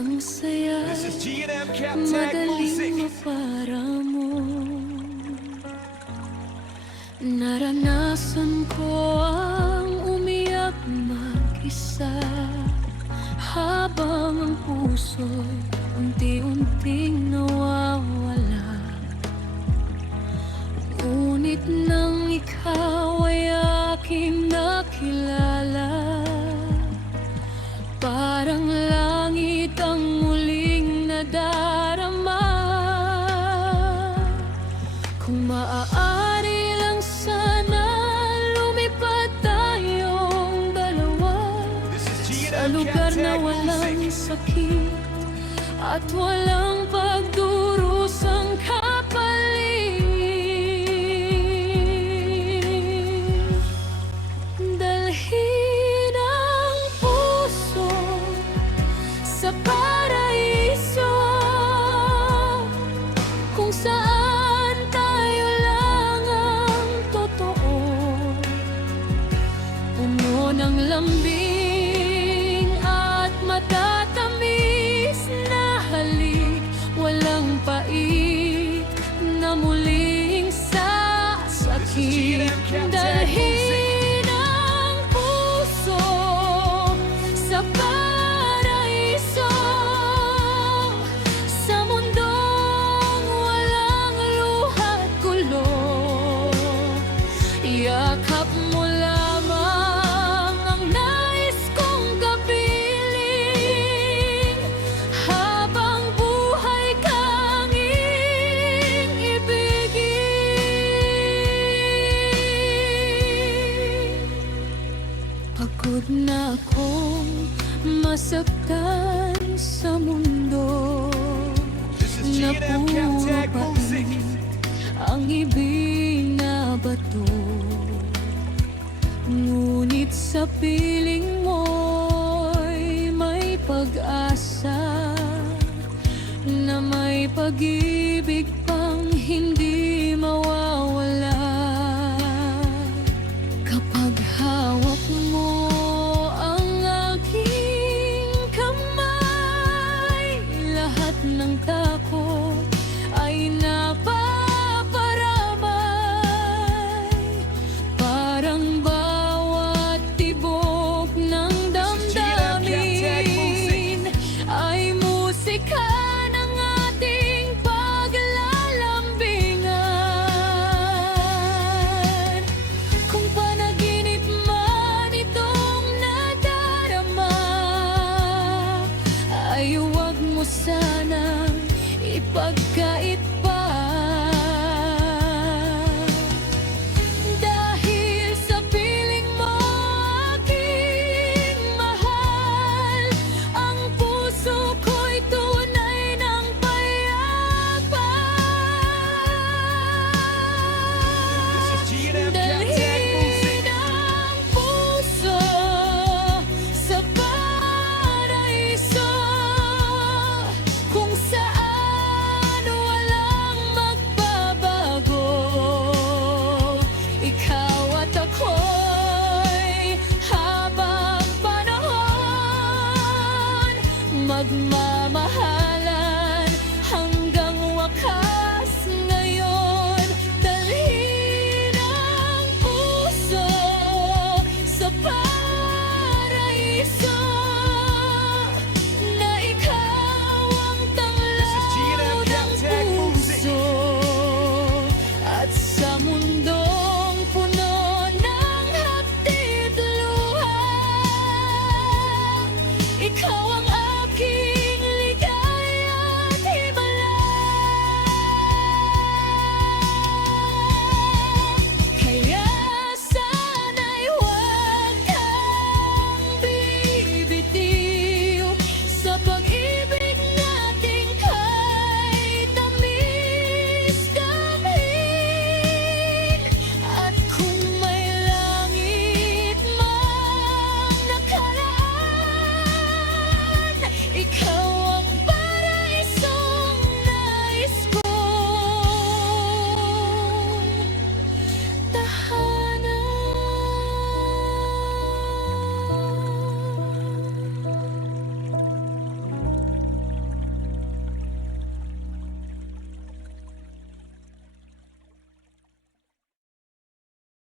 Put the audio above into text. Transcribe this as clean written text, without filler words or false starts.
Ang saya, madaling maparamo. Naranasan ko ang umiyak mag-isa, habang ang puso'y unti-unting nawawala. Ngunit nang ikaw ay aking nakilala, parang langit ang muling nadarama. Kung maaari lang sana lumipat tayong dalawa sa lugar na walang sakit at walang pagdurusang kapalit. Dalhin ang puso sa paraiso, kung saan tayo lang ang totoo, puno ng lambing at matatamis na halik, walang pait na muling sasakit. Dalhin ang puso sa paraiso, sa mundong walang luha't gulo. Yakap mo lamang ang nais kong kapiling, habang buhay kang ibigin. Pagod na akong masaktan sa mundo na puro pait ang ibinabato. Ngunit sa piling mo'y may pag-asa na may pag-ibig pang hindi mawawala. Kapag hawak mo ang aking kamay, lahat ng takot ay napaparamay. Parang bawat tibok ng damdamin ay musika ng ating paglalambingan. Kung panaginip man itong nadarama, ay huwag mo sanang ipagkait pa. Dahil sa piling mo aking mahal, ang puso ko'y tunay ng payapa. Dalhin ang puso sa paraiso, kung saan walang magbabago. Ikaw at ako'y habang panahon magmamahalan hanggang wakas ngayon. Dalhin ang puso sa paraiso, na ikaw ang tanglaw ng puso, at sa mundong puno ng haptit luha, ikaw